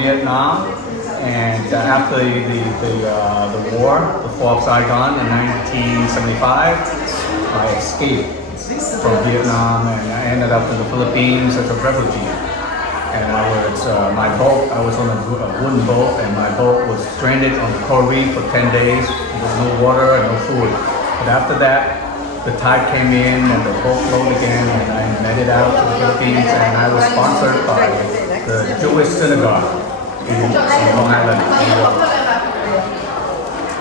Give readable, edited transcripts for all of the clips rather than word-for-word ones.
Vietnam, and after the war, the fall of Saigon in 1975, I escaped from Vietnam and I ended up in the Philippines as a refugee. And I was on a wooden boat, and my boat was stranded on the coral reef for 10 days with no water and no food. But after that, the tide came in and the boat floated again, and I made it out to the Philippines, and I was sponsored by the Jewish synagogue in Long Island, New York.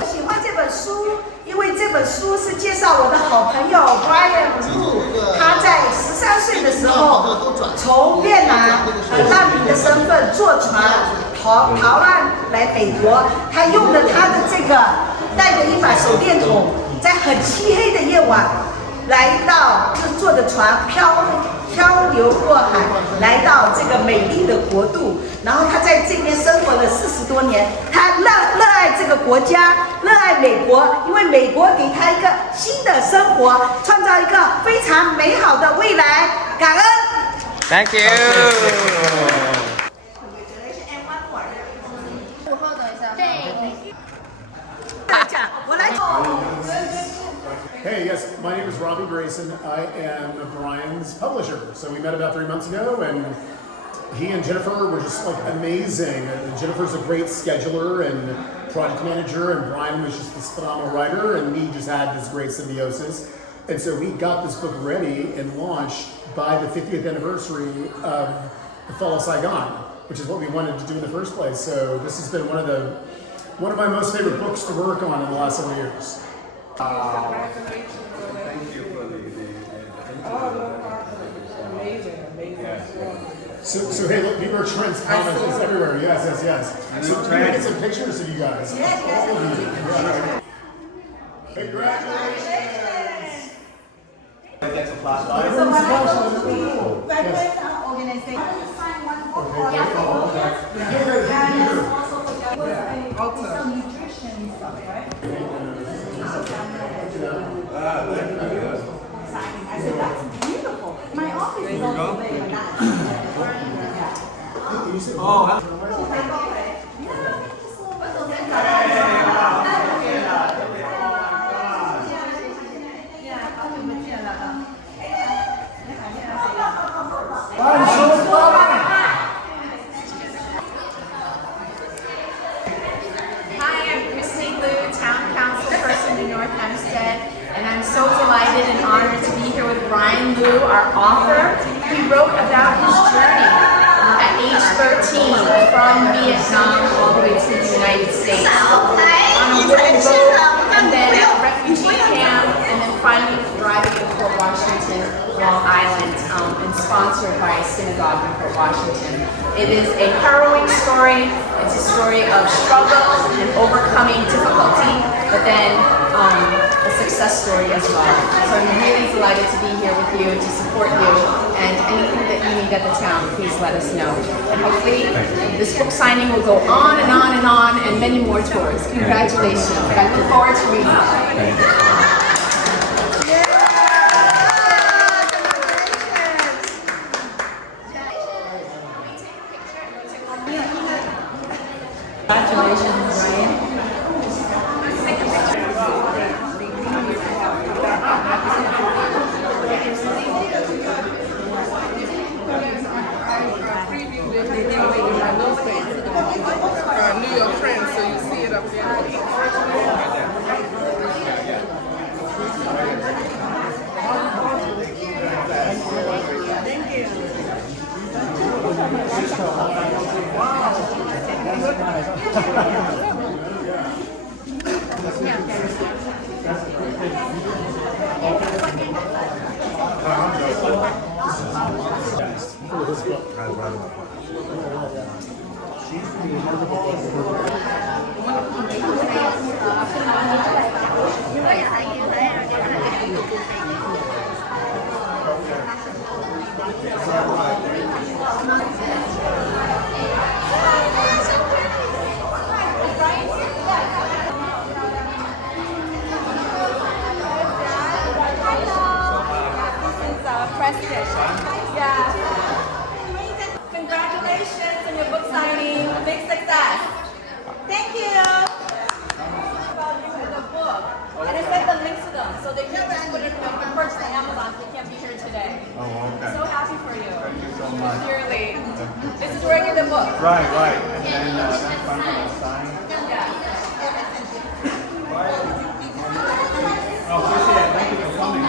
喜欢这本书，因为这本书是介绍我的好朋友 Brian Luu， 他在13岁的时候从越南难民的身份坐船逃难来美国，他用的他的这个带着一把手电筒，在很漆黑的夜晚，来到就坐着船漂流过海，来到这个美丽的国度，然后他在这边生活了40多年，他热爱这个国家，热爱美国，因为美国给他一个新的生活，创造一个非常美好的未来，感恩。Thank you. Hey, yes, my name is Robbie Grayson. I am Brian's publisher. So we met about 3 months ago, and he and Jennifer were just like amazing. Jennifer's a great scheduler and project manager, and Brian was just this phenomenal writer, and we just had this great symbiosis. And so we got this book ready and launched by the 50th anniversary of the Fall of Saigon, which is what we wanted to do in the first place. So this has been one of my most favorite books to work on in the last several years. Thank you for the So hey, look, people are trends comments everywhere. Yes. So can I get some pictures of you guys? All of you. Congratulations! That's a flashlight. I said, that's beautiful. My office is also there. And I'm so delighted and honored to be here with Brian Luu, our author. He wrote about his journey at age 13 from Vietnam all the way to the United States on a wooden boat, and then at a refugee camp, and then finally arriving in Port Washington, Long Island, and sponsored by a synagogue in Port Washington. It is a harrowing story. It's a story of struggle and overcoming difficulty, but then a success story as well. So I'm really delighted to be here with you, to support you, and anything that you need at the town, please let us know. And hopefully this book signing will go on and on and on, and many more tours. Congratulations. I look forward to reading it. Congratulations, Brian. New York Trends, so you see it up there. Congratulations on your book signing. Big Right. And then that's fine on the side. Oh, appreciate it. Thank you for coming.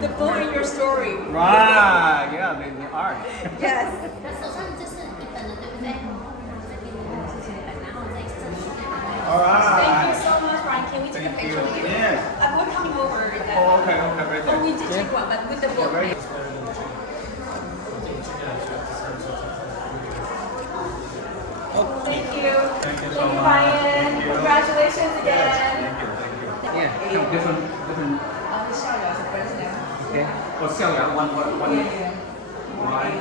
The book in your story. Right, yeah, the art. Yes. 手上这是一本的，对不对？这边是这本，然后再这是这本。 All right. Thank you so much, Brian. Can we take a picture with you? Yes. We're coming over. Oh, okay, right there. Oh, we did take one, but with the book. Right. Thank you. Thank you so much. Brian. Thank you. Congratulations again. Thank you. Yeah, different. Okay. Oh, 校园 one. Why?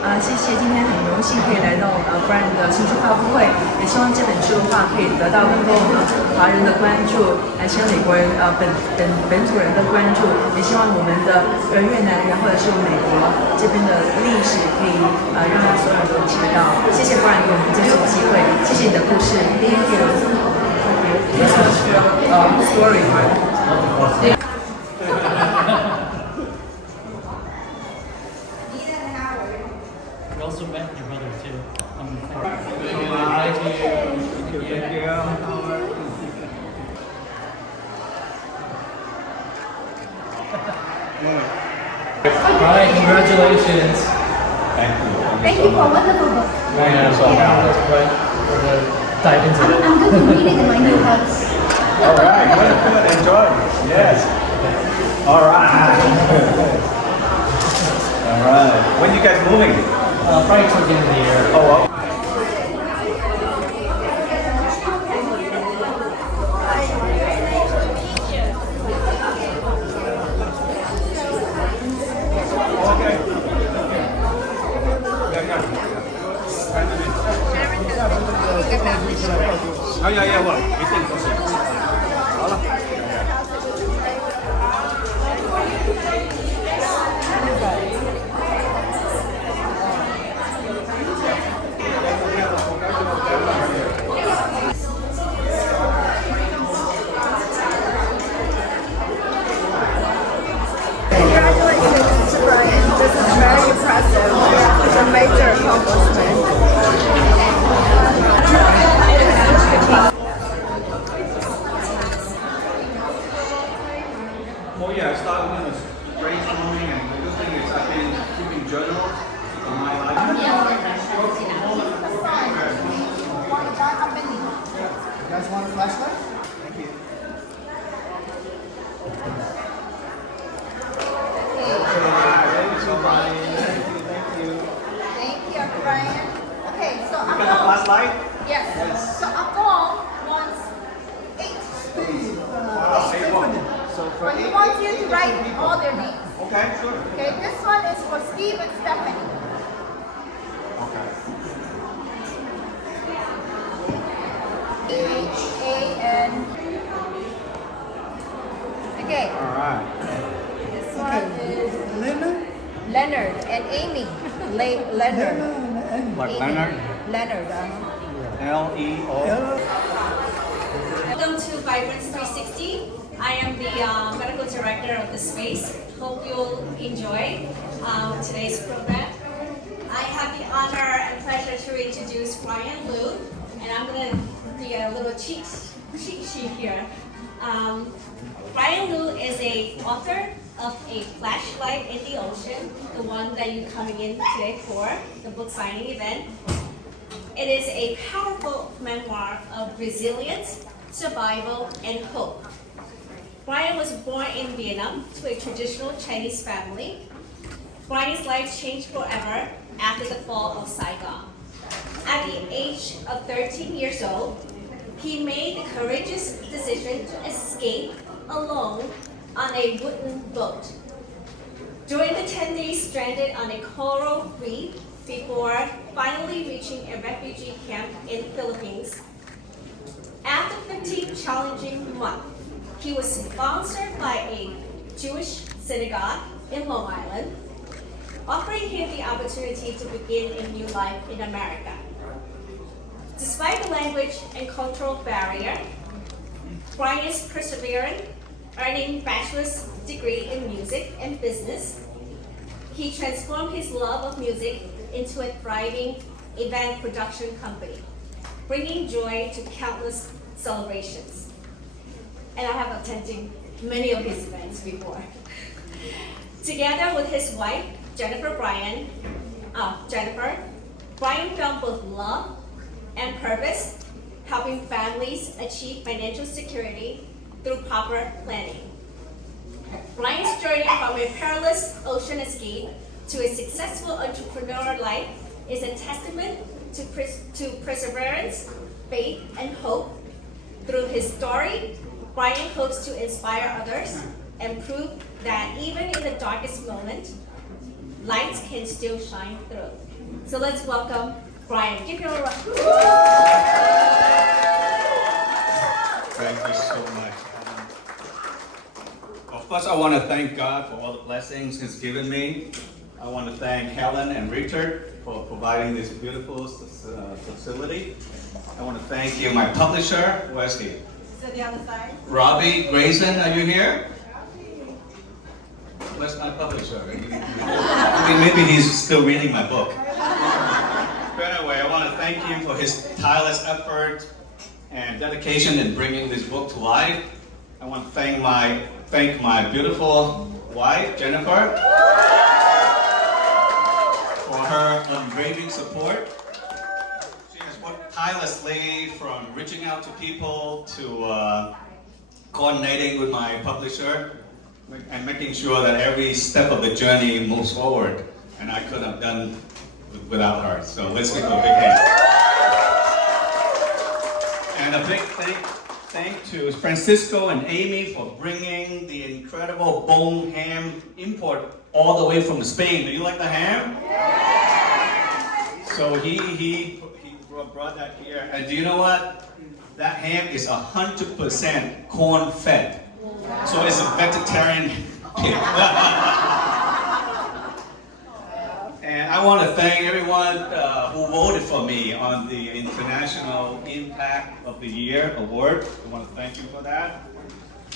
And 谢谢，今天很荣幸可以来到Brian 的新书发布会，也希望这本书的话可以得到更多我们华人的关注，希望美国人本土人的关注，也希望我们的越南人或者是美国这边的历史可以让所有人都知道。谢谢 Brian 给我们这次机会，谢谢你的故事 ，Thank you. This was the story. We also met your brother too. Alright, congratulations. Thank you for a wonderful book. Yeah, so now let's we're gonna dive into it. I'm going to read it in my new house. All right, good. Enjoy. Yes. All right. All right. When you guys moving? Probably towards the end of the year. Oh, well. Yeah, well, 一定都是。好了。Congratulations to Brian. This is very impressive. It's a major accomplishment. Oh yeah, I started when I was brainstorming, and the good thing is I've been keeping journals in my life. You guys want a flashlight? Thank you. Thank you, Brian. Okay, so You got a flashlight? yes. So Uncle wants 8 spoons. Wow, hey, one. So for But he wants you to write all their names. Okay, sure. Okay, this one is for Steve and Stephanie. Okay. H-A-N. Okay. All right. This one is Leonard and Amy. Leonard. Like Amy. Leonard? Leonard. L-E-O. Welcome to Vibrance 360. I am the medical director of the space. Hope you'll enjoy today's program. I have the honor and pleasure to introduce Brian Luu, and I'm going to be a little cheat sheet here. Brian Luu is an author of A Flashlight in the Ocean, the one that you're coming in today for, the book signing event. It is a powerful memoir of resilience, survival, and hope. Brian was born in Vietnam to a traditional Chinese family. Brian's life changed forever after the fall of Saigon. At the age of 13 years old, he made the courageous decision to escape alone on a wooden boat. During the 10 days stranded on a coral reef before finally reaching a refugee camp in the Philippines. After 15 challenging months, he was sponsored by a Jewish synagogue in Long Island, offering him the opportunity to begin a new life in America. Despite the language and cultural barrier, Brian's perseverance, earning bachelor's degree in music and business, he transformed his love of music into a thriving event production company, bringing joy to countless celebrations. And I have attended many of his events before. Together with his wife, Jennifer, Brian found both love and purpose, helping families achieve financial security through proper planning. Brian's journey from a perilous ocean escape to a successful entrepreneurial life is a testament to perseverance, faith, and hope. Through his story, Brian hopes to inspire others and prove that even in the darkest moment, lights can still shine through. So let's welcome Brian. Give him a round. Thank you so much. Well, first I want to thank God for all the blessings He's given me. I want to thank Helen and Richard for providing this beautiful facility. I want to thank you, my publisher. Where's he? Is it the other side? Robbie Grayson, are you here? Where's my publisher? I mean, maybe he's still reading my book. But anyway, I want to thank him for his tireless effort and dedication in bringing this book to life. I want to thank my beautiful wife, Jennifer, for her unwavering support. She has worked tirelessly from reaching out to people to coordinating with my publisher and making sure that every step of the journey moves forward. And I couldn't have done without her. So let's give her a big hand. And a big thank to Francisco and Amy for bringing the incredible bone ham import all the way from Spain. Do you like the ham? So he brought that here. And do you know what? That ham is 100% corn fed. So it's a vegetarian pig. And I want to thank everyone who voted for me on the International Impact of the Year Award. I want to thank you for that.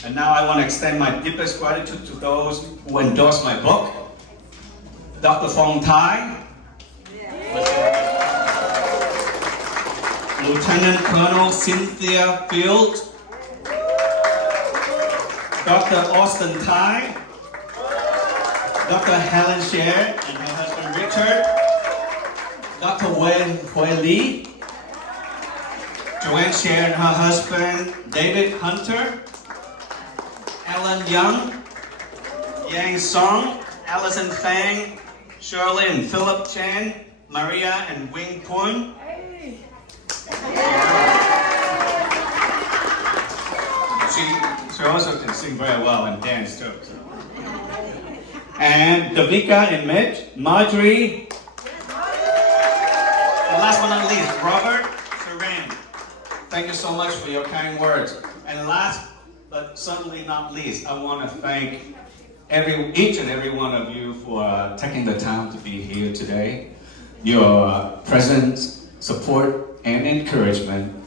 And now I want to extend my deepest gratitude to those who endorsed my book. Dr. Fong Tai, Lieutenant Colonel Cynthia Field, Dr. Austin Tai, Dr. Helen Sher and her husband Richard, Dr. Wen Hui Lee, Joanne Sher and her husband David Hunter, Ellen Young, Yang Song, Allison Fang, Shirley and Philip Chen, Maria and Wing Pun. She also can sing very well and dance too. So. And Davika and Mitch, Marjorie, and last but not least, Robert Saran. Thank you so much for your kind words. And last but certainly not least, I want to thank each and every one of you for taking the time to be here today. Your presence, support, and encouragement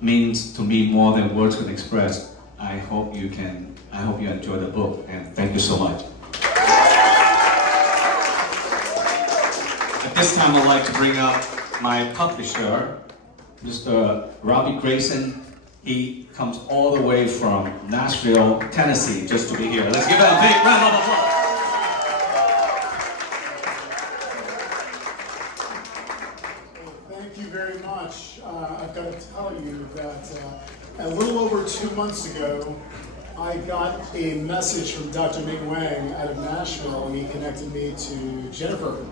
means to me more than words can express. I hope you enjoy the book, and thank you so much. At this time, I'd like to bring up my publisher, Mr. Robbie Grayson. He comes all the way from Nashville, Tennessee, just to be here. Let's give him a big round of applause. Thank you very much. I've got to tell you that a little over 2 months ago, I got a message from Dr. Ming Wang out of Nashville. He connected me to Jennifer,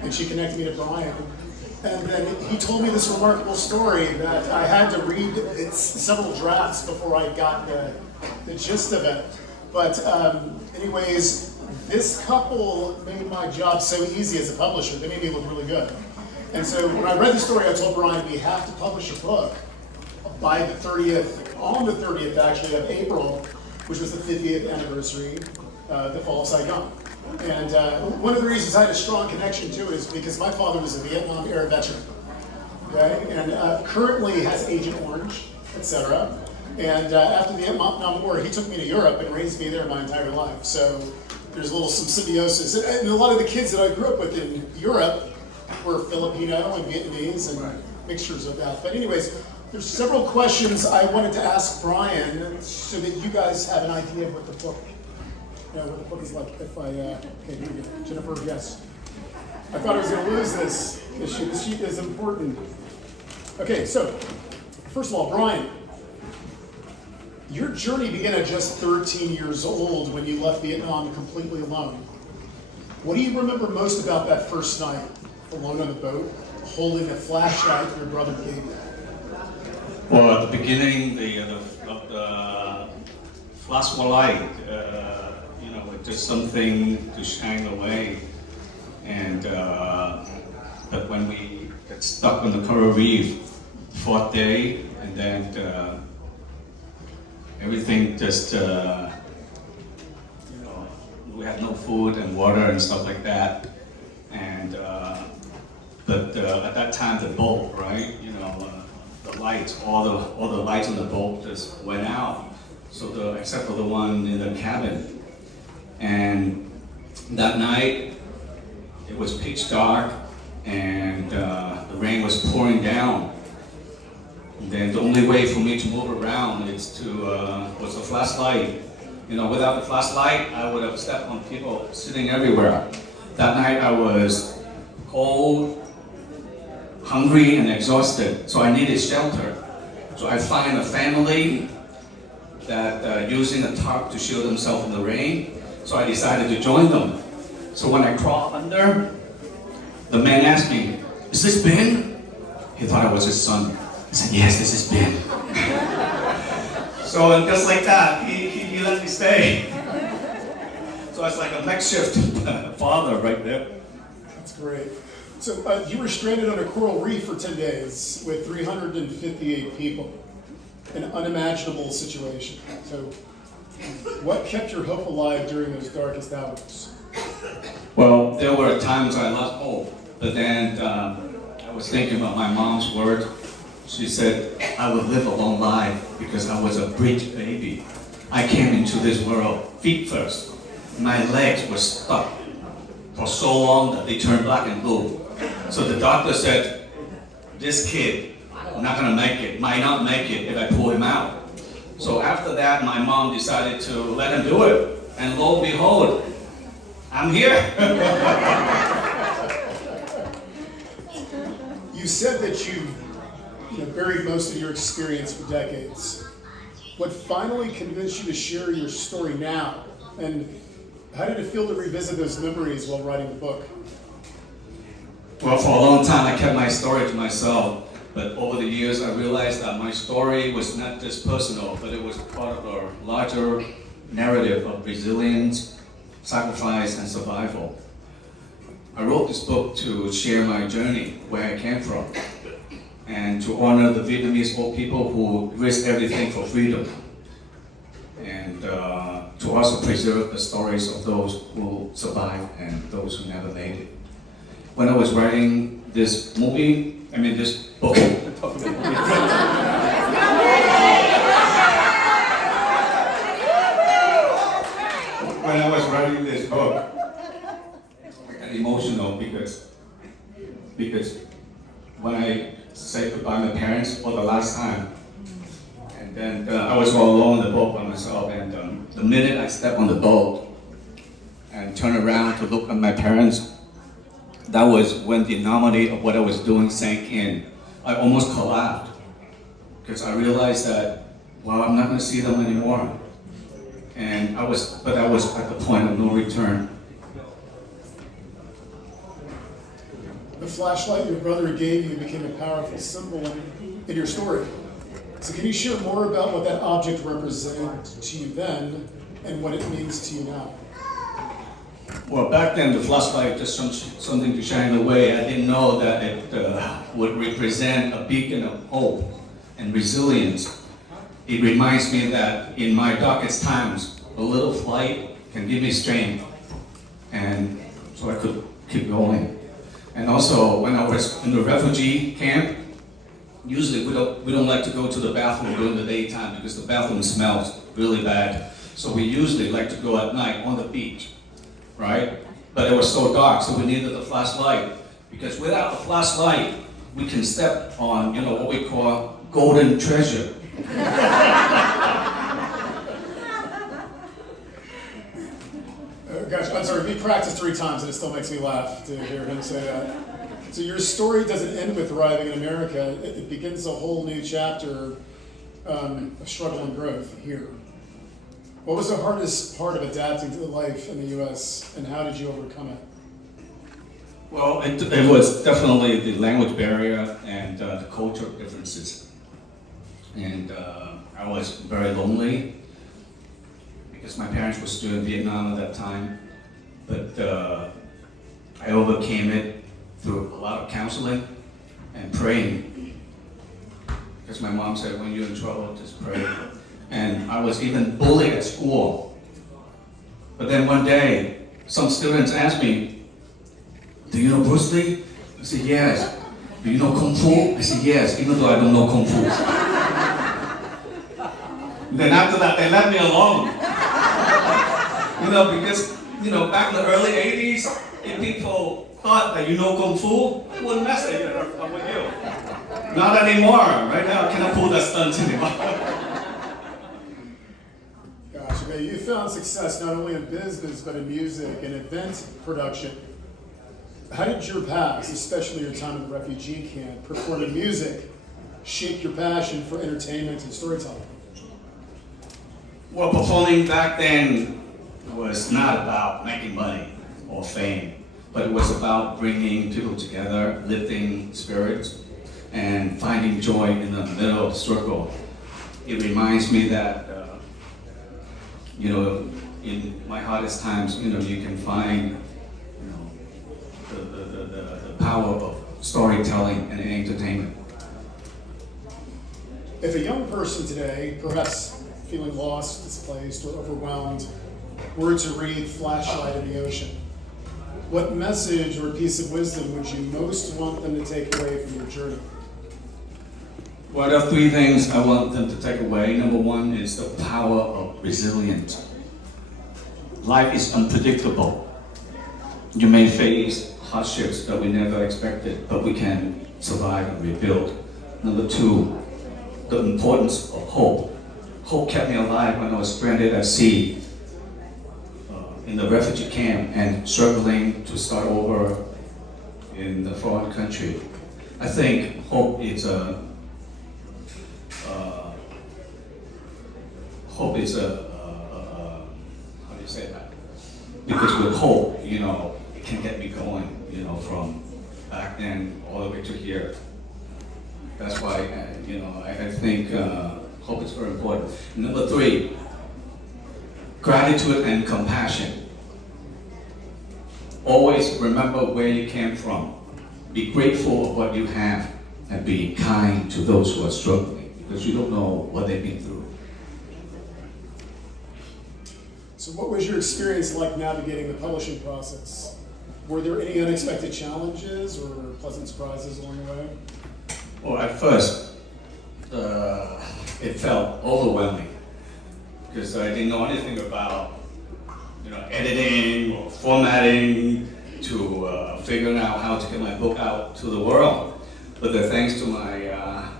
and she connected me to Brian. And then he told me this remarkable story that I had to read several drafts before I got the gist of it. But anyways, this couple made my job so easy as a publisher. They made me look really good. And so when I read the story, I told Brian, we have to publish a book by the 30th, on the 30th actually of April, which was the 50th anniversary, the fall of Saigon. And one of the reasons I had a strong connection to it is because my father was a Vietnam-era veteran, okay, and currently has Agent Orange, etc. And after the Vietnam War, he took me to Europe and raised me there my entire life. So there's some symbiosis. And a lot of the kids that I grew up with in Europe were Filipino and Vietnamese and mixtures of that. But anyways, there's several questions I wanted to ask Brian so that you guys have an idea of what the book what the book is like. If I, okay, here we go. Jennifer, yes. I thought I was going to lose this issue. This sheet is important. Okay, so, first of all, Brian, your journey began at just 13 years old when you left Vietnam completely alone. What do you remember most about that first night, alone on the boat, holding a flashlight your brother gave you? Well, at the beginning, the flashlight, just something to shine away. And but when we got stuck on the coral reef, 4th day, and then everything just, we had no food and water and stuff like that. And but at that time, the boat, right? The lights, all the lights on the boat just went out. So except for the one in the cabin. And that night, it was pitch dark, and the rain was pouring down. And then the only way for me to move around was a flashlight. Without the flashlight, I would have stepped on people sitting everywhere. That night, I was cold, hungry, and exhausted, so I needed shelter. So I find a family that using a tarp to shield themselves from the rain. So I decided to join them. So when I crawled under, the man asked me, "Is this Ben?" He thought I was his son. I said, "Yes, this is Ben." So just like that, he let me stay. So it's like a makeshift father right there. That's great. So you were stranded on a coral reef for 10 days with 358 people. An unimaginable situation. So what kept your hope alive during those darkest hours? Well, there were times I lost hope, but then I was thinking about my mom's word. She said, I would live a long life because I was a bridge baby. I came into this world feet first. My legs were stuck for so long that they turned black and blue. So the doctor said, this kid not gonna make it, might not make it if I pull him out. So after that, my mom decided to let him do it. And lo and behold, I'm here. You said that you buried most of your experience for decades. What finally convinced you to share your story now? And how did it feel to revisit those memories while writing the book? Well, for a long time, I kept my story to myself. But over the years, I realized that my story was not just personal, but it was part of a larger narrative of resilience, sacrifice, and survival. I wrote this book to share my journey, where I came from, and to honor the Vietnamese old people who risked everything for freedom. and to also preserve the stories of those who survived and those who never made it. When I was writing this book, when I was writing this book, I got emotional because when I said goodbye to my parents for the last time, and then I was all alone in the boat by myself, and the minute I stepped on the boat and turned around to look at my parents, that was when the enormity of what I was doing sank in. I almost collapsed because I realized that, wow, I'm not going to see them anymore. And I was at the point of no return. The flashlight your brother gave you became a powerful symbol in your story. So can you share more about what that object represented to you then and what it means to you now? Well, back then the flashlight just something to shine the way. I didn't know that it would represent a beacon of hope and resilience. It reminds me that in my darkest times, a little light can give me strength, and so I could keep going. And also, when I was in the refugee camp, usually we don't like to go to the bathroom during the daytime because the bathroom smells really bad. So we usually like to go at night on the beach, right? But it was so dark, so we needed a flashlight, because without the flashlight, we can step on, what we call golden treasure. Gosh, I'm sorry, we practiced 3 times and it still makes me laugh to hear him say that. So your story doesn't end with arriving in America, it begins a whole new chapter of struggle and growth here. What was the hardest part of adapting to the life in the US, and how did you overcome it? Well, it was definitely the language barrier and the cultural differences. And I was very lonely because my parents were still in Vietnam at that time. But I overcame it through a lot of counseling and praying. Because my mom said, when you're in trouble, just pray. And I was even bullied at school. But then one day, some students asked me, do you know Bruce Lee? I said, yes. Do you know Kung Fu? I said, yes, even though I don't know Kung Fu. Then after that, they left me alone. Because, back in the early 80s, if people thought that you know Kung Fu, they wouldn't mess with you. Not anymore. Right now, I cannot pull that stunt anymore. Gosh, okay, you found success not only in business, but in music and event production. How did your past, especially your time in the refugee camp, performing music, shape your passion for entertainment and storytelling? Well, performing back then was not about making money or fame, but it was about bringing people together, lifting spirits, and finding joy in the middle of the struggle. It reminds me that, in my hardest times, you can find, the power of storytelling and entertainment. If a young person today, perhaps feeling lost, displaced, or overwhelmed, were to read Flashlight in the Ocean, what message or piece of wisdom would you most want them to take away from your journey? Well, there are 3 things I want them to take away. Number 1 is the power of resilience. Life is unpredictable. You may face hardships that we never expected, but we can survive and rebuild. Number 2, the importance of hope. Hope kept me alive when I was stranded at sea in the refugee camp and struggling to start over in the foreign country. I think hope is a how do you say that? Because with hope, it can get me going, from back then all the way to here. That's why, I think hope is very important. Number 3, gratitude and compassion. Always remember where you came from. Be grateful of what you have and be kind to those who are struggling, because you don't know what they've been through. So what was your experience like navigating the publishing process? Were there any unexpected challenges or pleasant surprises along the way? Well, at first, it felt overwhelming because I didn't know anything about, editing or formatting to figuring out how to get my book out to the world. But thanks to my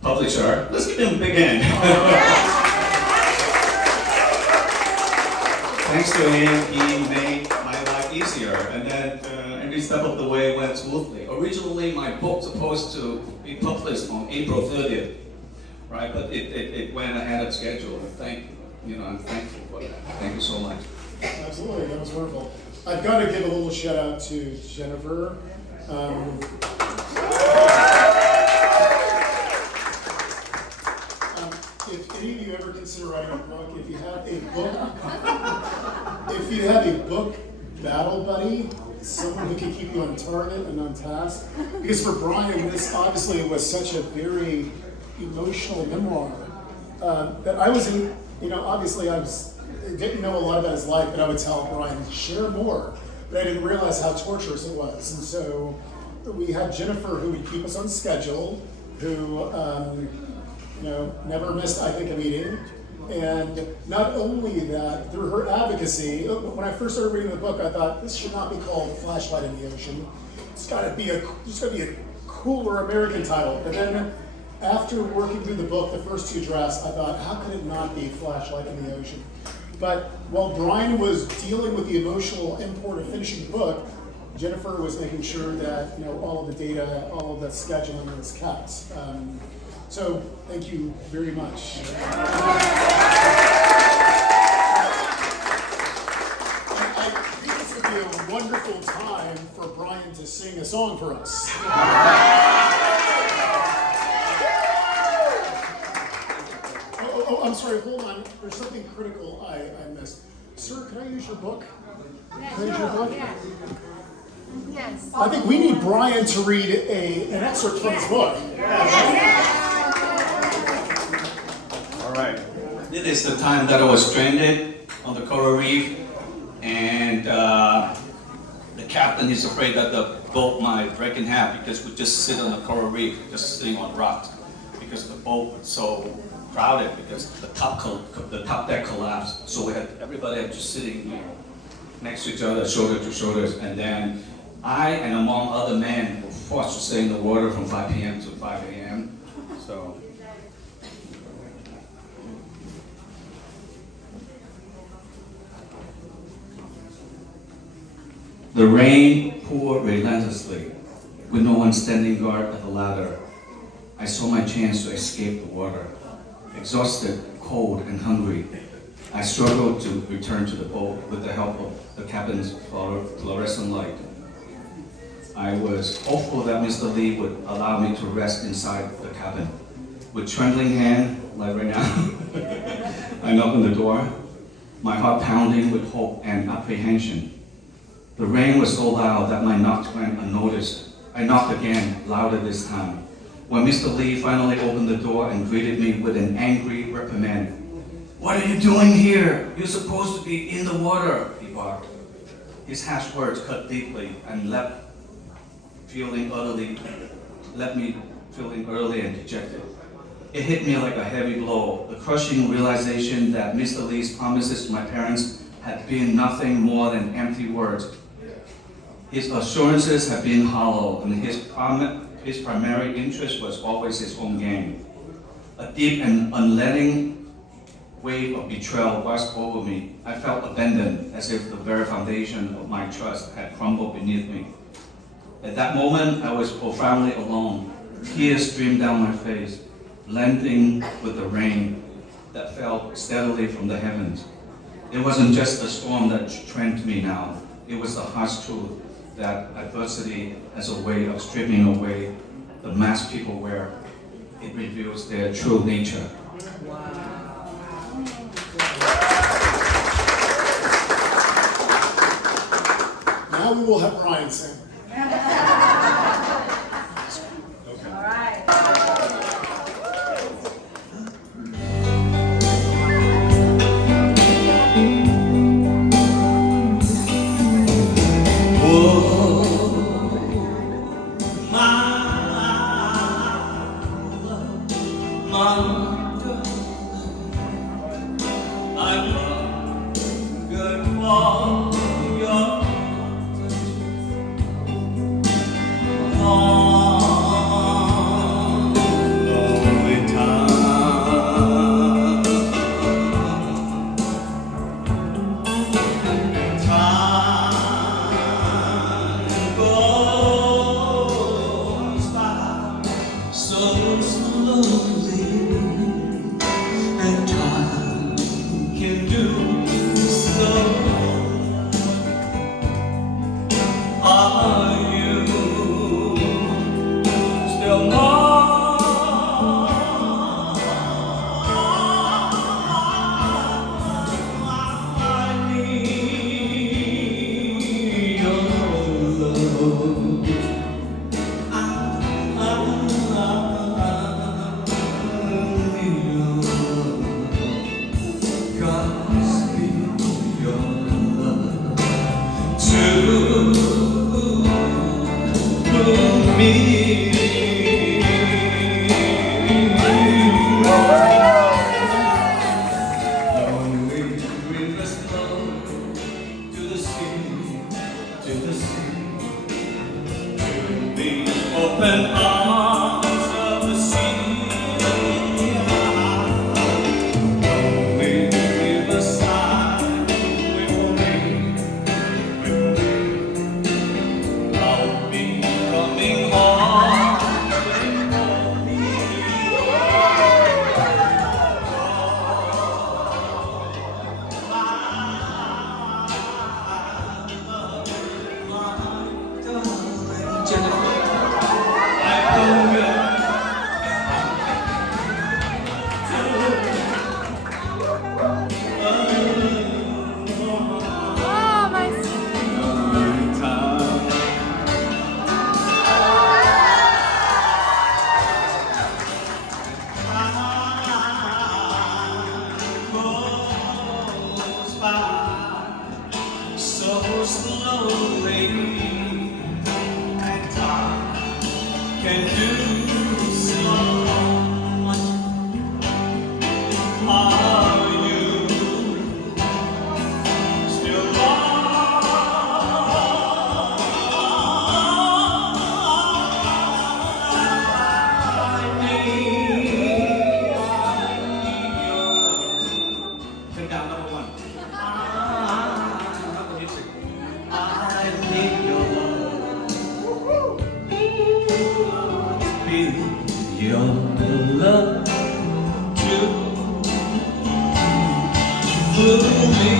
publisher, let's give him a big hand. Thanks to him, he made my life easier, and then every step of the way went smoothly. Originally, my book was supposed to be published on April 30th, right? But it went ahead of schedule. I'm thankful for that. Thank you so much. Absolutely, that was wonderful. I've got to give a little shout out to Jennifer. If any of you ever consider writing a book, if you have a book battle buddy, someone who can keep you on target and on task, because for Brian, this obviously was such a very emotional memoir that I was in. Obviously I didn't know a lot about his life, but I would tell Brian, share more. But I didn't realize how torturous it was, and so we had Jennifer, who would keep us on schedule, who. Never missed, I think, a meeting. And not only that, through her advocacy, when I first started reading the book, I thought, this should not be called Flashlight in the Ocean. It's got to be a cooler American title. But then, after working through the book, the first two drafts, I thought, how could it not be Flashlight in the Ocean? But while Brian was dealing with the emotional import of finishing the book, Jennifer was making sure that all of the data, all of the scheduling was kept. So thank you very much. I think this would be a wonderful time for Brian to sing a song for us. Oh, I'm sorry, hold on. There's something critical I missed. Sir, can I use your book? Can I use your book? Yes. I think we need Brian to read an excerpt from his book. All right. It is the time that I was stranded on the coral reef, and the captain is afraid that the boat might break in half because we just sit on the coral reef, just sitting on rocks, because the boat was so crowded because the top deck collapsed. So everybody had just sitting next to each other, shoulder to shoulders, and then I and among other men were forced to stay in the water from 5 p.m. to 5 a.m. So. The rain poured relentlessly, with no one standing guard at the ladder. I saw my chance to escape the water. Exhausted, cold, and hungry, I struggled to return to the boat with the help of the captain's fluorescent light. I was hopeful that Mr. Lee would allow me to rest inside the cabin. With trembling hand, like right now, I knocked on the door, my heart pounding with hope and apprehension. The rain was so loud that my knock went unnoticed. I knocked again, louder this time. When Mr. Lee finally opened the door and greeted me with an angry reprimand. "What are you doing here? You're supposed to be in the water," he barked. His harsh words cut deeply and left me feeling utterly and dejected. It hit me like a heavy blow, the crushing realization that Mr. Lee's promises to my parents had been nothing more than empty words. His assurances had been hollow, and his primary interest was always his own gain. A deep and unrelenting wave of betrayal washed over me. I felt abandoned, as if the very foundation of my trust had crumbled beneath me. At that moment, I was profoundly alone. Tears streamed down my face, blending with the rain that fell steadily from the heavens. It wasn't just the storm that trend me now. It was the harsh truth that adversity has a way of stripping away the mask people wear. It reveals their true nature. Now we will have Brian sing. All right. to the sea. The open arms of the sea. Only give a sign, wait for me, wait for me. I'll be coming home, wait for me. So slowly, and time can do so much. Are you still your love to me.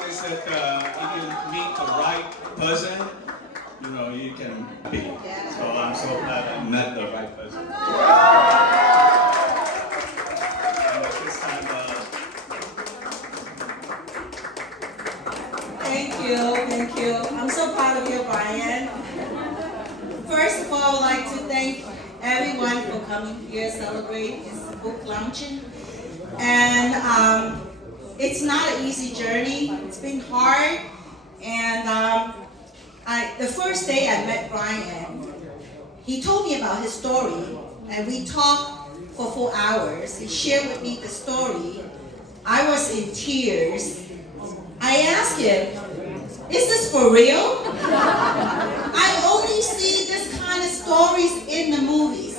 They said if you meet the right person, you can be. So I'm so glad I met the right person. And at this time, Thank you. I'm so proud of you, Brian. First of all, I would like to thank everyone for coming here to celebrate this book launching. And it's not an easy journey. It's been hard. And the first day I met Brian, he told me about his story, and we talked for 4 hours. He shared with me the story. I was in tears. I asked him, is this for real? I only see this kind of stories in the movies.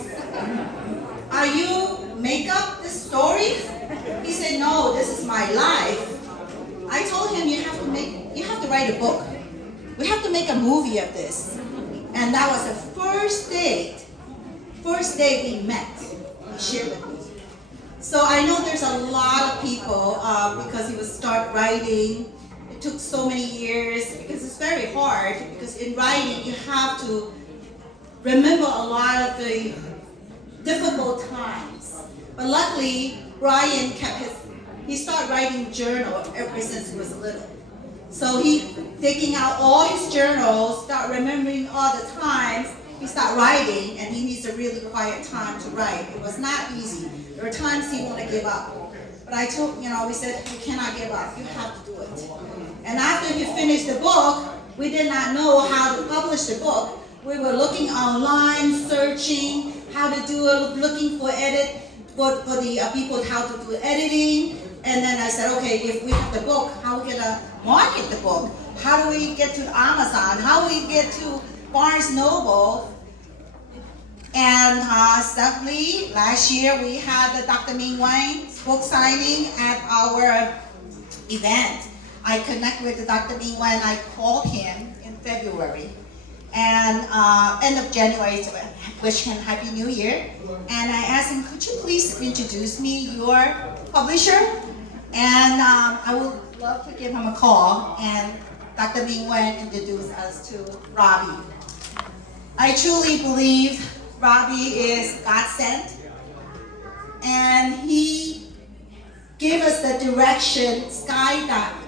Are you make up the stories? He said, no, this is my life. I told him, you have to write a book. We have to make a movie of this. And that was the first day we met. He shared with me. So I know there's a lot of people, because he would start writing. It took so many years, because it's very hard, because in writing you have to remember a lot of the difficult times. But luckily, Brian he started writing journal ever since he was little. So he taking out all his journals, start remembering all the times, he started writing, and he needs a really quiet time to write. It was not easy. There were times he wanted to give up. But I told, we said, you cannot give up, you have to do it. And after he finished the book, we did not know how to publish the book. We were looking online, searching how to do it, looking for the people how to do editing. And then I said, okay, if we have the book, how are we gonna market the book? How do we get to Amazon? How do we get to Barnes Noble? And suddenly, last year we had the Dr. Ming Wang's book signing at our event. I connected with Dr. Ming Wang. I called him in February. And end of January to wish him Happy New Year. And I asked him, could you please introduce me, your publisher? And I would love to give him a call. And Dr. Ming Wang introduced us to Robbie. I truly believe Robbie is God sent. And he gave us the direction,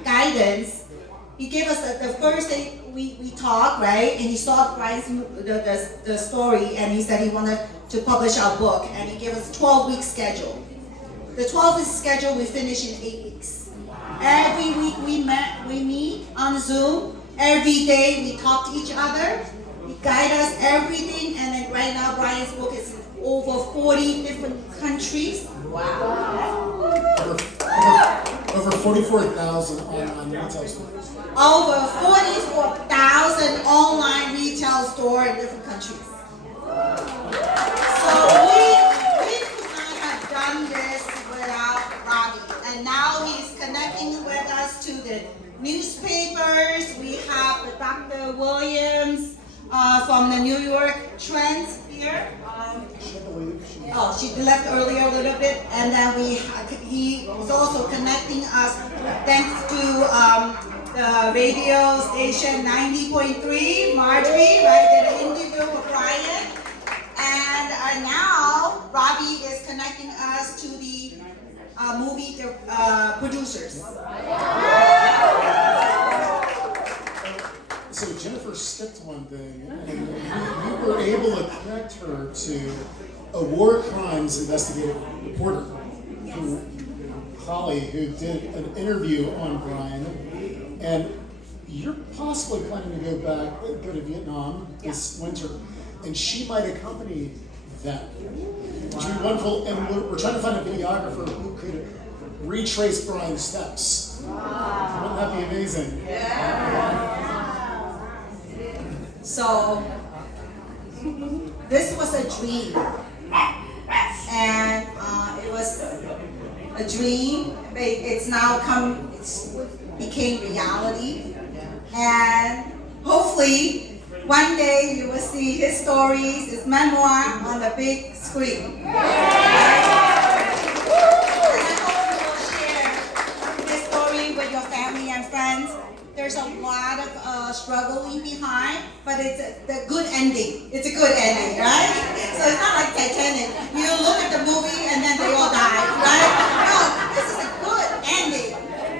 guidance. He gave us the first day we talked, right? And he saw Brian's the story, and he said he wanted to publish our book, and he gave us a 12-week schedule. The 12 is scheduled, we finish in 8 weeks. Every week we meet on Zoom. Every day we talk to each other. He guide us everything, and then right now Brian's book is in over 40 different countries. Wow. Over 44,000 online retail stores. Over 44,000 online retail stores in different countries. So we could not have done this without Robbie. And now he's connecting with us to the newspapers. We have the Dr. Williams from the New York Trends here. She left earlier a little bit, and then he was also connecting us thanks to the radio station 90.3, Marjorie, right, did an interview with Brian. And now Robbie is connecting us to the movie producers. So Jennifer skipped one thing, and you were able to connect her to a war crimes investigative reporter, Holly, who did an interview on Brian, and you're possibly planning to go to Vietnam this winter, and she might accompany them, which would be wonderful. And we're trying to find a videographer who could retrace Brian's steps. Wouldn't that be amazing? Yeah. So this was a dream, and it was a dream. It's now became reality, and hopefully one day you will see his stories, his memoir on the big screen. And I hope you will share this story with your family and friends. There's a lot of struggling behind, but it's the good ending. It's a good ending, right? So it's not like Titanic. You look at the movie and then they all die, right? No, this is a good ending.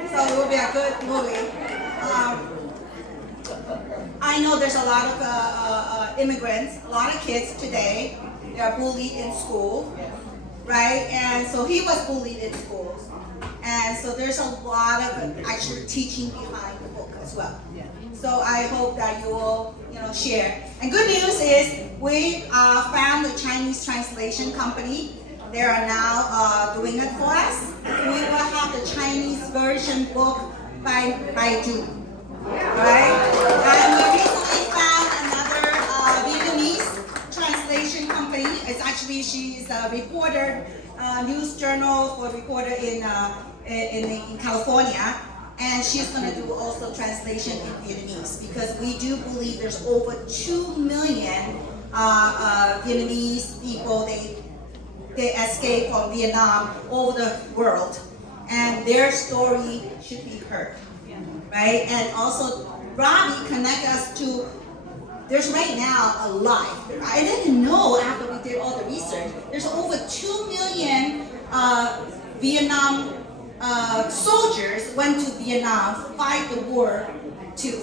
So it will be a good movie. I know there's a lot of immigrants, a lot of kids today. They are bullied in school, right? And so he was bullied in school. And so there's a lot of actual teaching behind the book as well. So I hope that you will, share. And good news is we found a Chinese translation company. They are now doing it for us. We will have the Chinese version book by June, right? And we recently found another Vietnamese translation company. It's actually, she's a reporter, news journal for a reporter in California, and she's going to do also translation in Vietnamese, because we do believe there's over 2 million Vietnamese people. They escaped from Vietnam over the world, and their story should be heard, right? And also, Robbie connect us to. There's right now a life. I didn't know after we did all the research. There's over 2 million Vietnam soldiers went to Vietnam, fight the war to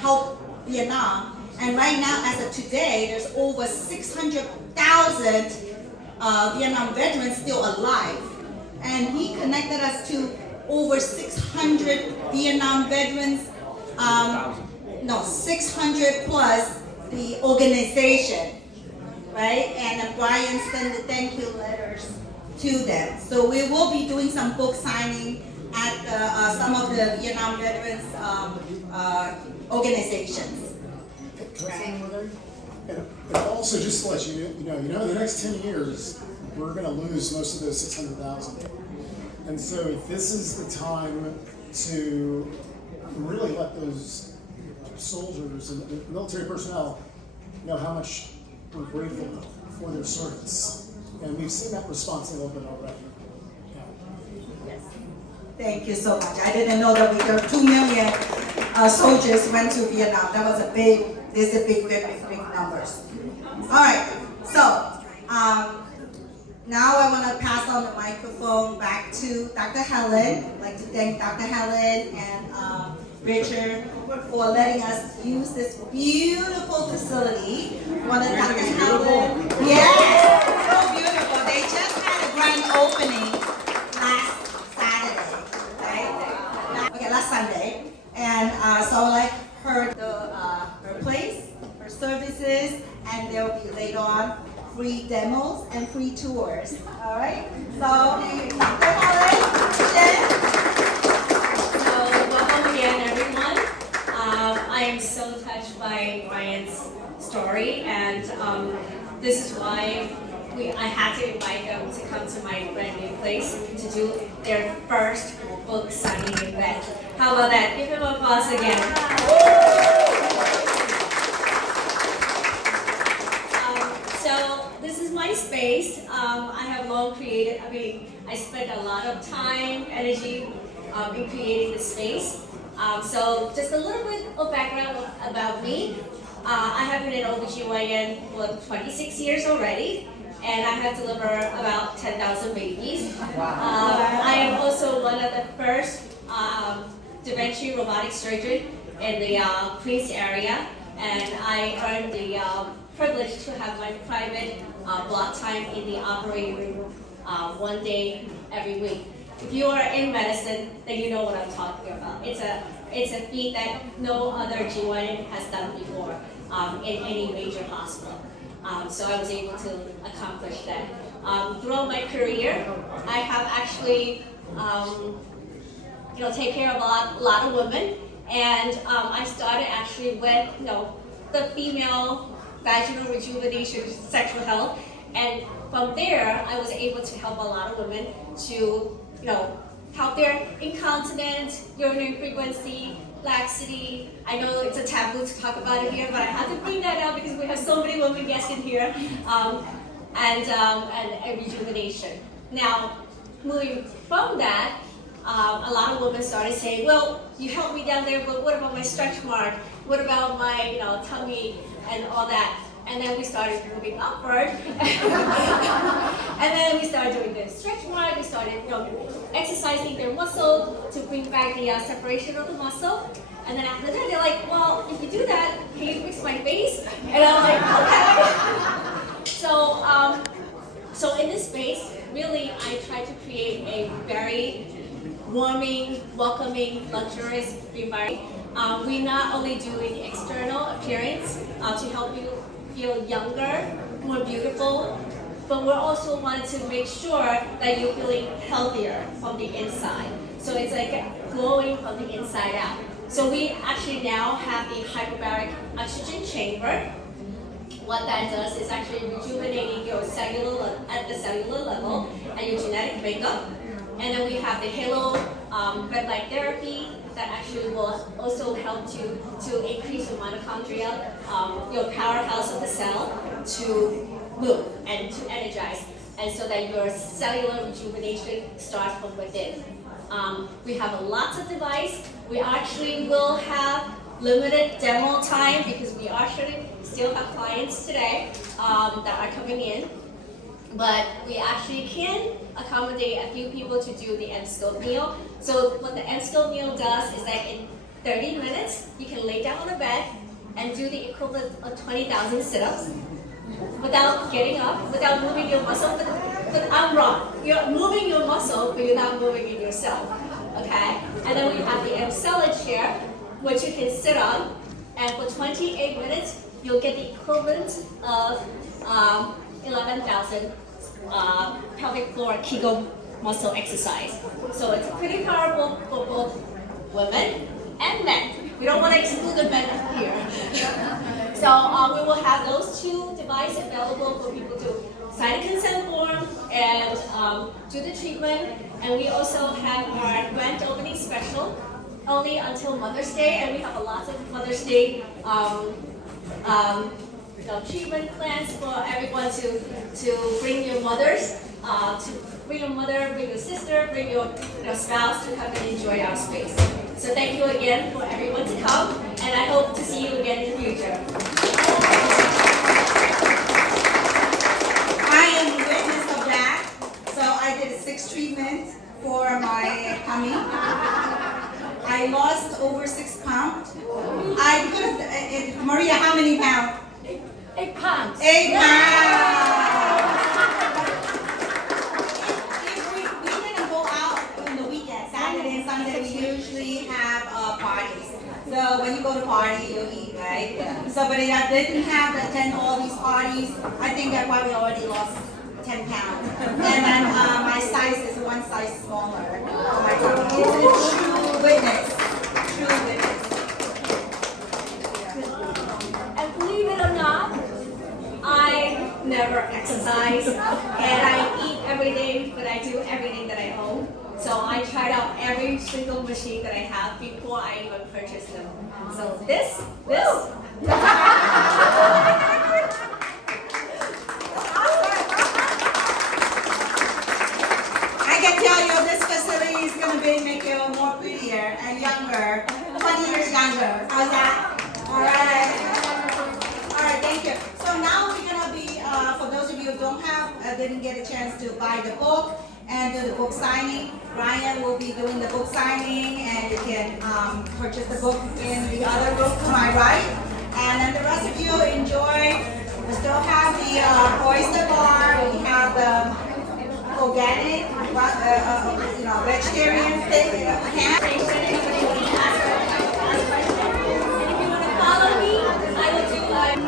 help Vietnam. And right now, as of today, there's over 600,000 Vietnam veterans still alive. And he connected us to over 600 Vietnam veterans. 600 plus the organization, right? And Brian sent the thank you letters to them. So we will be doing some book signing at some of the Vietnam veterans organizations. And also, just to let you know, in the next 10 years, we're going to lose most of those 600,000. And so this is the time to really let those soldiers and military personnel know how much we're grateful for their service. And we've seen that response a little bit already. Yes. Thank you so much. I didn't know that there were 2 million soldiers went to Vietnam. That was big numbers. All right, so now I want to pass on the microphone back to Dr. Helen. I'd like to thank Dr. Helen and Richard for letting us use this beautiful facility. One of Dr. Helen. Yes, so beautiful. They just had a grand opening yours. All right. So, welcome again, everyone. I am so touched by Brian's story, and this is why I had to invite them to come to my brand new place to do their first book signing event. How about that? Give him a applause again. So this is my space. I have long created, I spent a lot of time, energy in creating this space. So just a little bit of background about me. I have been an OBGYN for 26 years already, and I have delivered about 10,000 babies. I am also one of the first da Vinci robotic surgeon in the Queens area, and I earned the privilege to have my private block time in the operating room 1 day every week. If you are in medicine, then you know what I'm talking about. It's a feat that no other GYN has done before in any major hospital. So I was able to accomplish that. Throughout my career, I have actually take care of a lot of women, and I started actually with the female vaginal rejuvenation, sexual health, and from there I was able to help a lot of women to help their incontinence, urinary frequency, laxity. I know it's a taboo to talk about it here, but I have to bring that out because we have so many women guests in here, and rejuvenation. Now, moving from that, a lot of women started saying, well, you helped me down there, but what about my stretch mark? What about my tummy and all that? And then we started moving upward. And then we started doing the stretch mark. We started exercising their muscle to bring back the separation of the muscle. And then after that, they're like, well, if you do that, can you fix my face? And I'm like, okay. So in this space, really, I try to create a very warming, welcoming, luxurious environment. We not only do the external appearance to help you feel younger, more beautiful, but we're also wanting to make sure that you're feeling healthier from the inside. So it's like glowing from the inside out. So we actually now have the hyperbaric oxygen chamber. What that does is actually rejuvenating your at the cellular level and your genetic makeup. And then we have the halo red light therapy that actually will also help to increase your mitochondria, your powerhouse of the cell, to move and to energize, and so that your cellular rejuvenation starts from within. We have lots of devices. We actually will have limited demo time because we still have clients today that are coming in. But we actually can accommodate a few people to do the M-scope meal. So what the M-scope meal does is that in 30 minutes, you can lay down on a bed and do the equivalent of 20,000 sit-ups without getting up, without moving your muscle. But I'm wrong. You're moving your muscle, but you're not moving it yourself. Okay? And then we have the M-salad chair, which you can sit on. And for 28 minutes, you'll get the equivalent of 11,000 pelvic floor Kegel muscle exercise. So it's pretty powerful for both women and men. We don't want to exclude the men here. So we will have those two devices available for people to sign a consent form and do the treatment. And we also have our grand opening special only until Mother's Day, and we have a lot of Mother's Day treatment plans for everyone to bring your mothers, to bring your mother, bring your sister, bring your spouse to come and enjoy our space. So thank you again for everyone to come, and I hope to see you again in the future. I am the witness of that. So I did 6 treatments for my tummy. I lost over 6 pounds. I could have, Maria, how many pounds? 8 pounds. 8 pounds. If we didn't go out on the weekend, Saturday and Sunday, we usually have parties. So when you go to party, you eat, right? So, but if I didn't have to attend all these parties, I think that's why we already lost 10 pounds. And then my size is one size smaller. It's a true witness. True witness. And believe it or not, I never exercise and I eat every day, but I do everything that I own. So I tried out every single machine that I have before I even purchase them. So this. I can tell you this facility is going to make you more prettier and younger, 20 years younger. How's that? All right. All right, thank you. So now we're going to be, for those of you who didn't get a chance to buy the book and do the book signing, Brian will be doing the book signing and you can purchase the book in the other room to my right. And then the rest of you enjoy. We still have the oyster bar. We have the organic, vegetarian ham. And if you want to follow me, I will do like.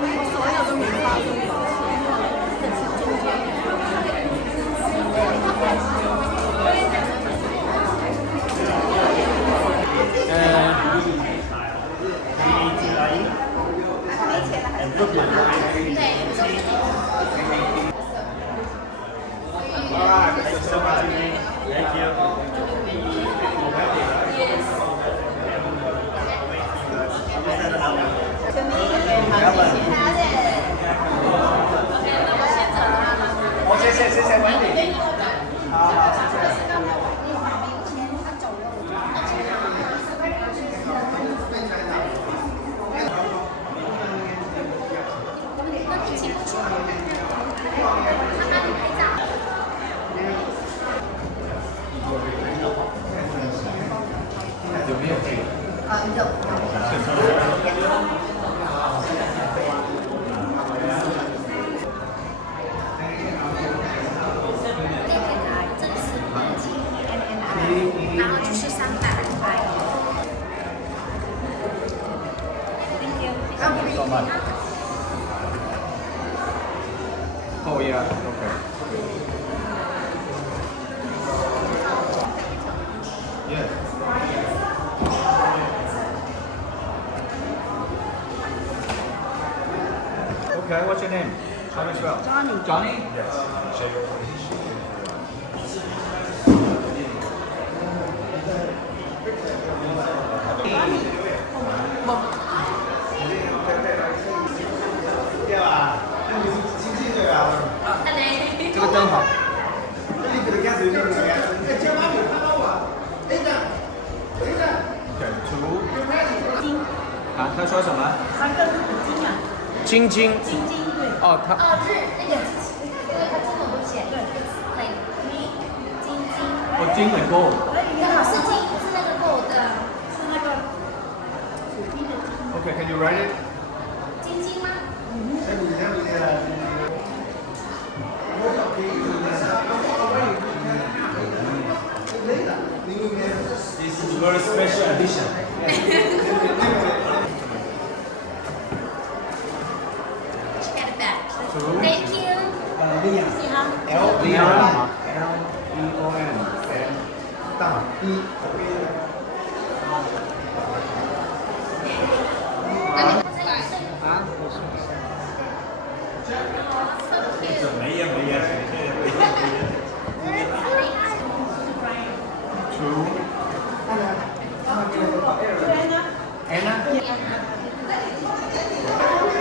Alright, thank you so much. Thank you. So much. Oh yeah, okay. Yeah. Okay, what's your name? How do you spell? Johnny. Johnny? Yes.这个灯好。Okay, two. 啊，他说什么？晶晶。晶晶，对。哦，他。不是那个，他中文不写，对，like 晶晶。哦，金很高。是金，是那个 gold 的，是那个属金的金。Okay, can you write it? 晶晶吗？This is very special edition. Get it back. Two. Thank you. Leon. L-E-O-N. And 大一。啊？没呀。Two. Anna?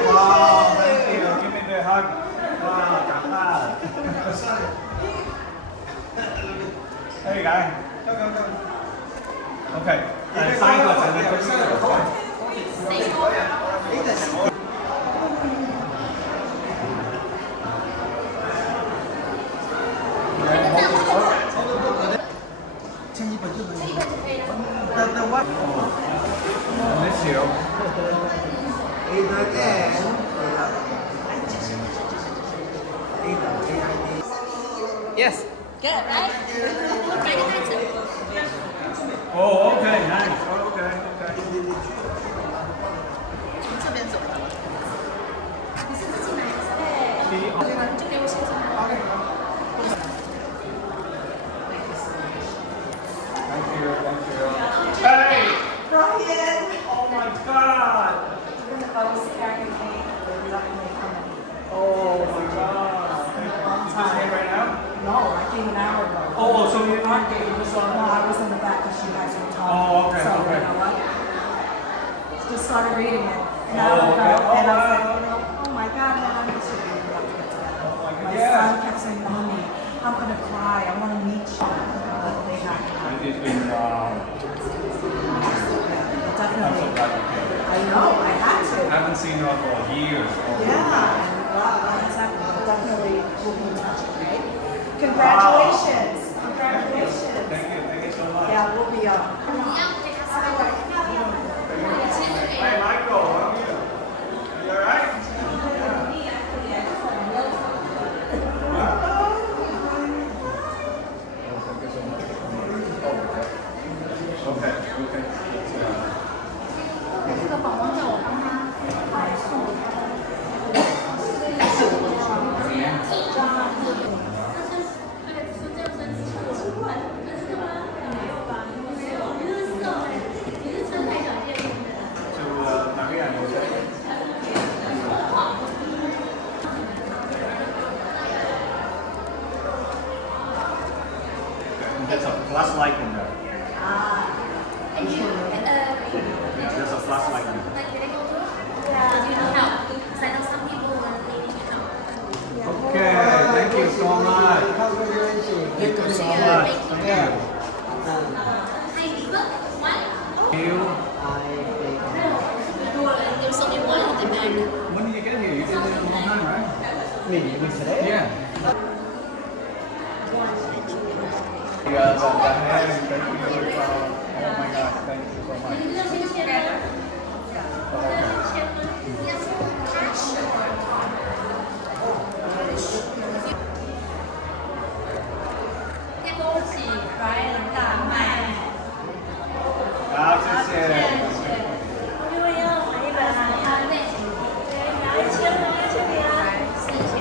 Wow, thank you. Give me the hug. Wow, 长大了。Hey guys. Okay. 上一个才能分析。Miss you. Yes. Good, right? Very nice. Oh, okay, nice. Oh, okay. 从这边走。你是自己买的？第一，就给我写上。came an hour ago. Oh, so you Art gave me this one. No, I was in the back because you guys were talking. Oh, okay, so, okay. You know what? Just started reading it. An Oh, hour okay. ago. Oh, And I was wow. like, you know, oh my God, man, I miss you. We have to get together. My Yeah. son kept saying, Mommy, I'm going to cry. I want to meet you. But they have to. It's been, Definitely. I know, I had to. I haven't seen her for years. Yeah, exactly. Definitely we'll be in touch, okay? Congratulations. Congratulations. Thank you so much. Yeah, we'll be Hey, Michael, how are you? You all right? Okay. 这个宝宝叫我帮他送给他的。There's a flashlight in there. And you, There's a flashlight in there. like getting older? Yeah. You know help? Because I know some people will need help. Okay, thank you so much. Thank you so much. Thank you. Hey, look, one. You. There's only one in the bag. When did you get here? You did it in a long time, right? Me today? Yeah. Yeah, the hand, thank you. Oh my gosh, thank you so much. Brian 大卖。好，谢谢。因为要买一本啊，要内请，要签名，要签名啊，谢谢。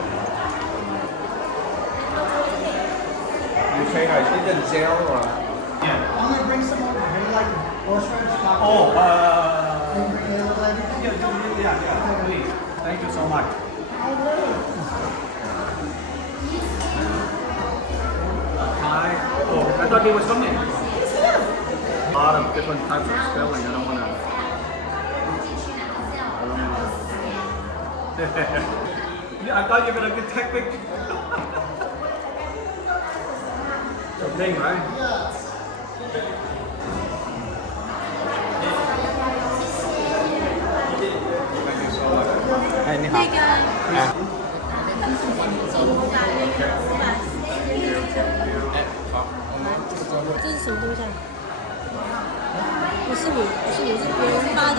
You say I didn't sell or? Yeah. I'm gonna bring some over. Maybe like horseradish cocktail. Oh, Yeah. yeah, please. Thank you so much. Hi. Oh, I thought he was coming. A lot of different types of spelling. I don't want to. Yeah, I thought you were gonna get technical. It's a thing, right? Thank you so much. 哎，你好。哎。这是什么东西啊？不是我，是别人发的。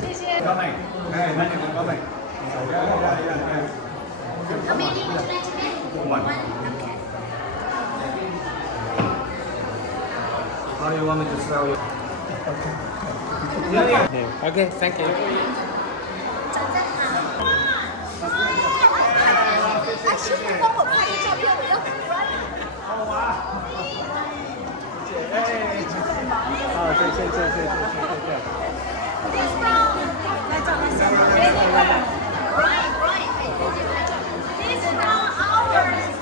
谢谢。 Coming. Hey, thank you for coming. Yeah. How many would you like to make? One. How do you want me to spell you? Yeah. Okay, thank you. 哎，师傅帮我拍个照片，我要给 Brian。好啊。好，谢谢。Brian, this is now ours.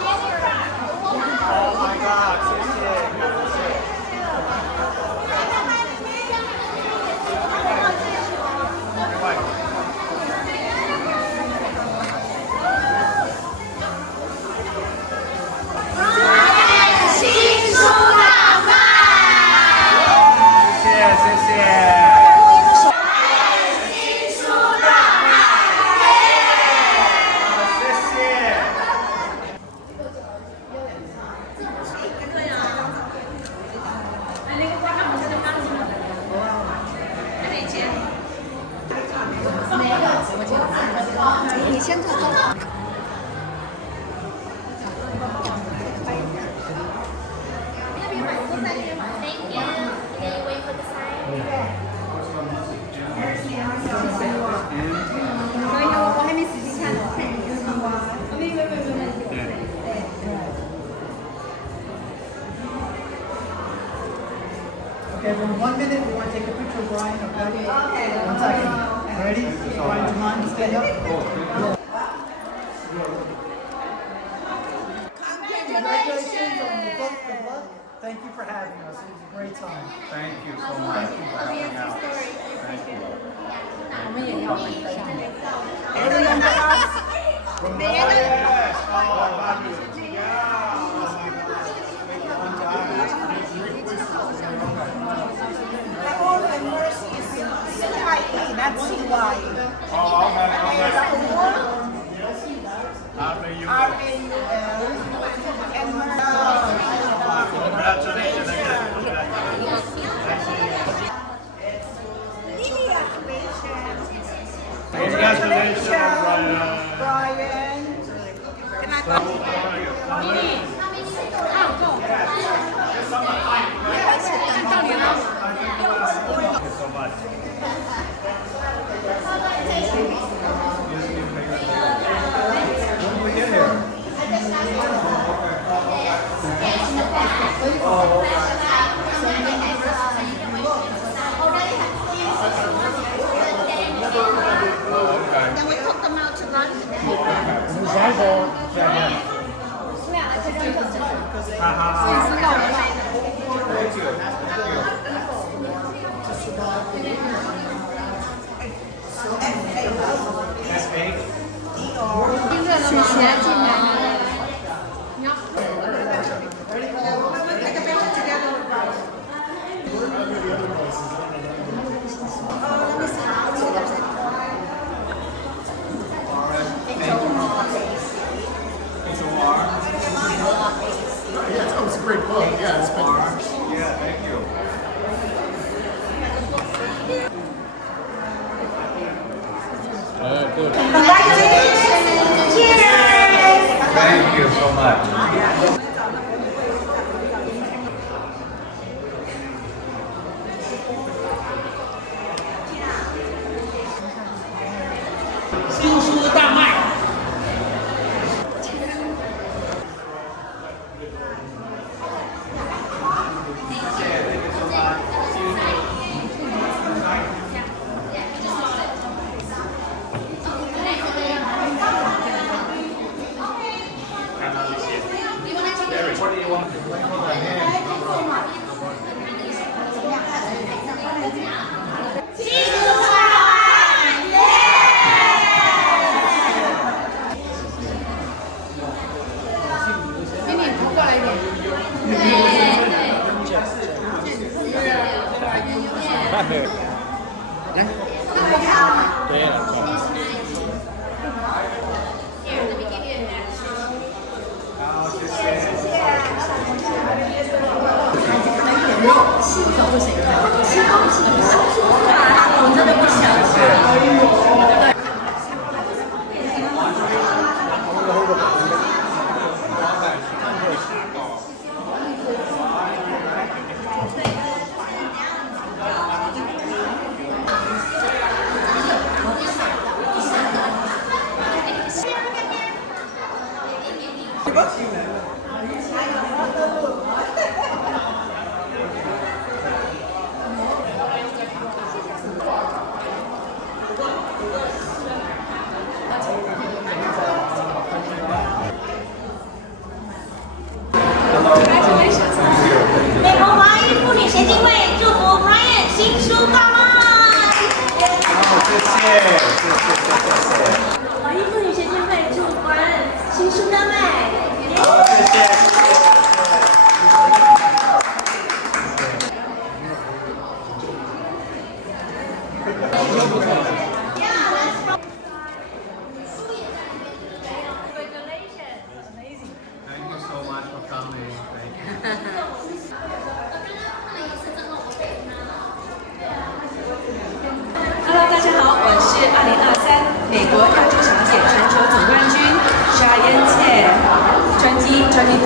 Jennifer. Oh my God，谢谢。你先坐。那边买过在那边买。Thank you. Can you wait for the sign? 我还没仔细看，我看你是吗？没。Okay, for 1 minute, we want to take a picture of Brian, okay? Okay. 1 second. Ready? Brian, do you mind to stand up? Congratulations on the book. Good luck. Thank you for having us. It was a great time. Thank you so much for having us. Thank you. 我们也要比一下。 Love and mercy is CIE, not CY. R-A-U-L. And Congratulations, Brian. Can I Thank you so much. When did we get here? Oh, okay. Then we took them out to lunch. Thank you. That's eight. 谢谢进来。 take a picture together with Brian? Let me see. Yeah, it's a great book. Yeah, it's been. Yeah, thank you. Good. Congratulations! Cheers! Thank you so much. 新书大卖。美国华裔妇女协进会祝福 Brian 新书大卖。谢谢。华裔妇女协进会祝 Brian 新书大卖。好，谢谢。Thank you so much for coming. Thank you. Hello， 大家好，我是2023美国亚洲小姐全球总冠军Cheyenne Chen，2023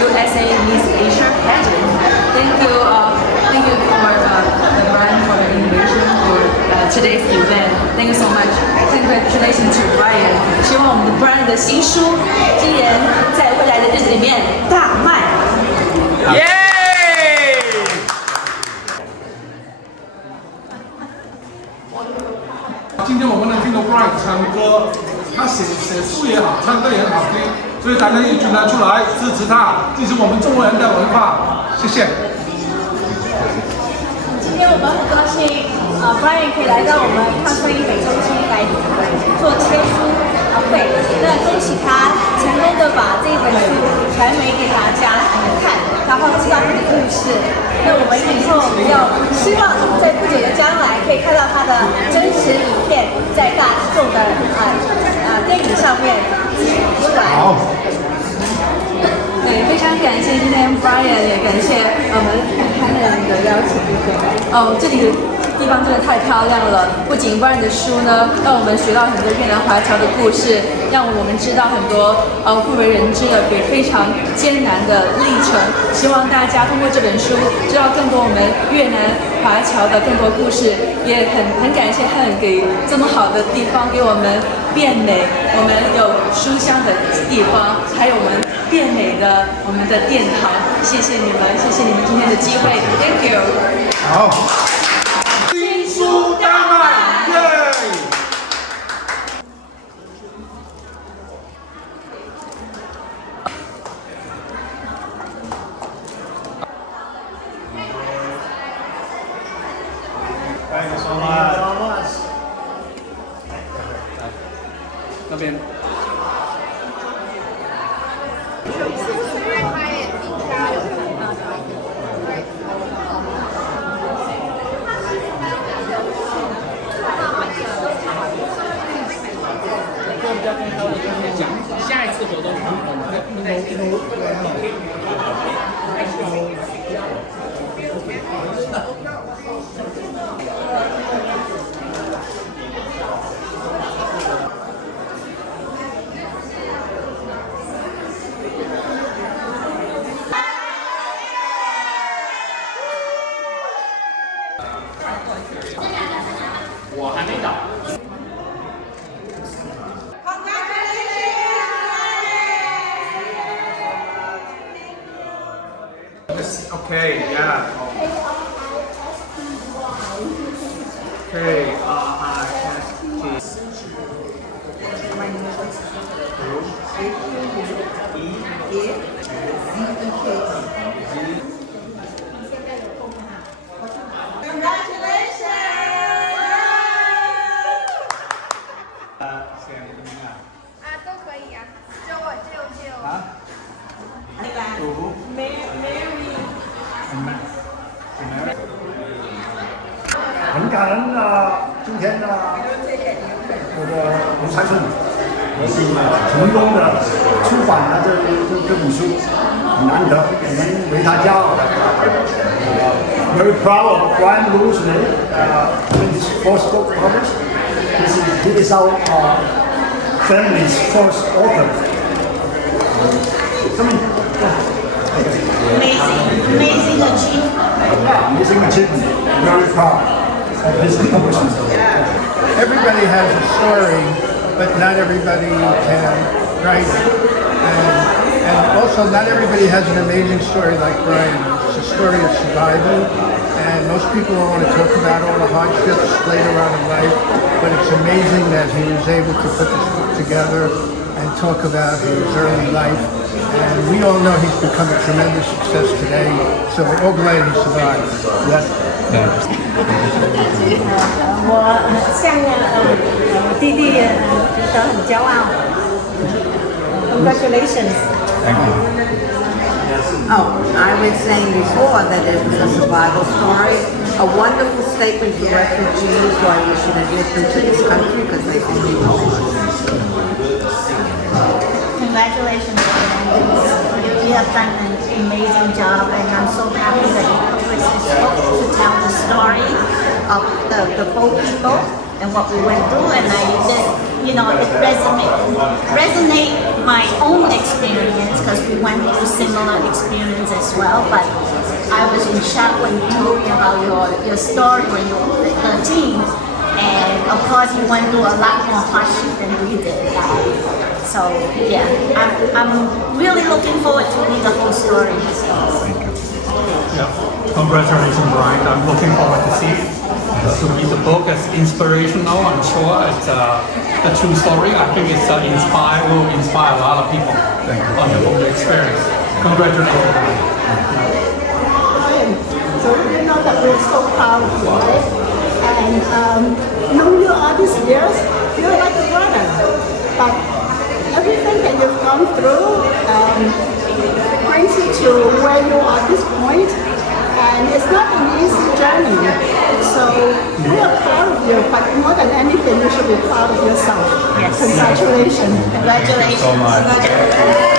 USA Miss Asia Pageant. Thank you for the Brian for the invitation for today's event. Thank you so much. Congratulations to Brian. 希望我们的 Brian 的新书今年在未来的日子里面大卖。耶！唱歌，他写书也好，唱歌也很好听，所以大家一起拿出来支持他，这是我们中国人的文化。谢谢。今天我们很高兴，Brian 可以来到我们抗生医美中心来做签书会。那恭喜他成功的把这本书传媒给大家看，然后知道他的故事。那我们以后要希望在不久的将来可以看到他的真实影片在大众的电影上面出来。好。对，非常感谢今天 Brian， 也感谢我们汉人的邀请。这里的地方真的太漂亮了。不仅 Brian 的书呢，让我们学到很多越南华侨的故事，让我们知道很多不为人知的也非常艰难的历程。希望大家通过这本书，知道更多我们越南华侨的更多故事。也很感谢汉给这么好的地方给我们变美，我们有书香的地方，还有我们变美的我们的殿堂。谢谢你们，谢谢你们今天的机会 ，Thank you。好，新书大卖，耶！Thank you so much. 那边。下一次活动我还没到。Okay, yeah. Okay, Mary. 很感恩今天我的卢才顺成功的出版了这本书，很难得，我们为他骄傲。Very proud of Brian Luu's name in his first book published. He is our family's first author. Amazing achievement. Yeah, amazing achievement. Very proud of his accomplishment. Everybody has a story, but not everybody can write it. And also, not everybody has an amazing story like Brian. It's a story of survival, and most people don't want to talk about all the hardships later on in life, but it's amazing that he was able to put this book together and talk about his early life. And we all know he's become a tremendous success today, so we're all glad he survived. Yes. 我向我弟弟觉得很骄傲。Congratulations. Thank you. Oh, I was saying before that it was a survival story, a wonderful statement for refugees why we should admit them to this country because they only know us. Congratulations. You have done an amazing job, and I'm so happy that you published this book to tell the story of the boat people and what we went through. And I just, it resonate my own experience because we went through similar experience as well. But I was in shock when you told me about your story when you were 13. And of course, you went through a lot more hardship than we did. So yeah, I'm really looking forward to read the whole story. Yeah. Congratulations, Brian. I'm looking forward to see it. To read the book. It's inspirational. I'm sure it's the true story. I think it's will inspire a lot of people. Wonderful experience. Congratulations. So you know that we're so proud of you, right? And knowing you all these years, you're like a brother. But everything that you've gone through brings you to where you are at this point. And it's not an easy journey. So we are proud of you, but more than anything, you should be proud of yourself. Yes. Congratulations. Congratulations. So much.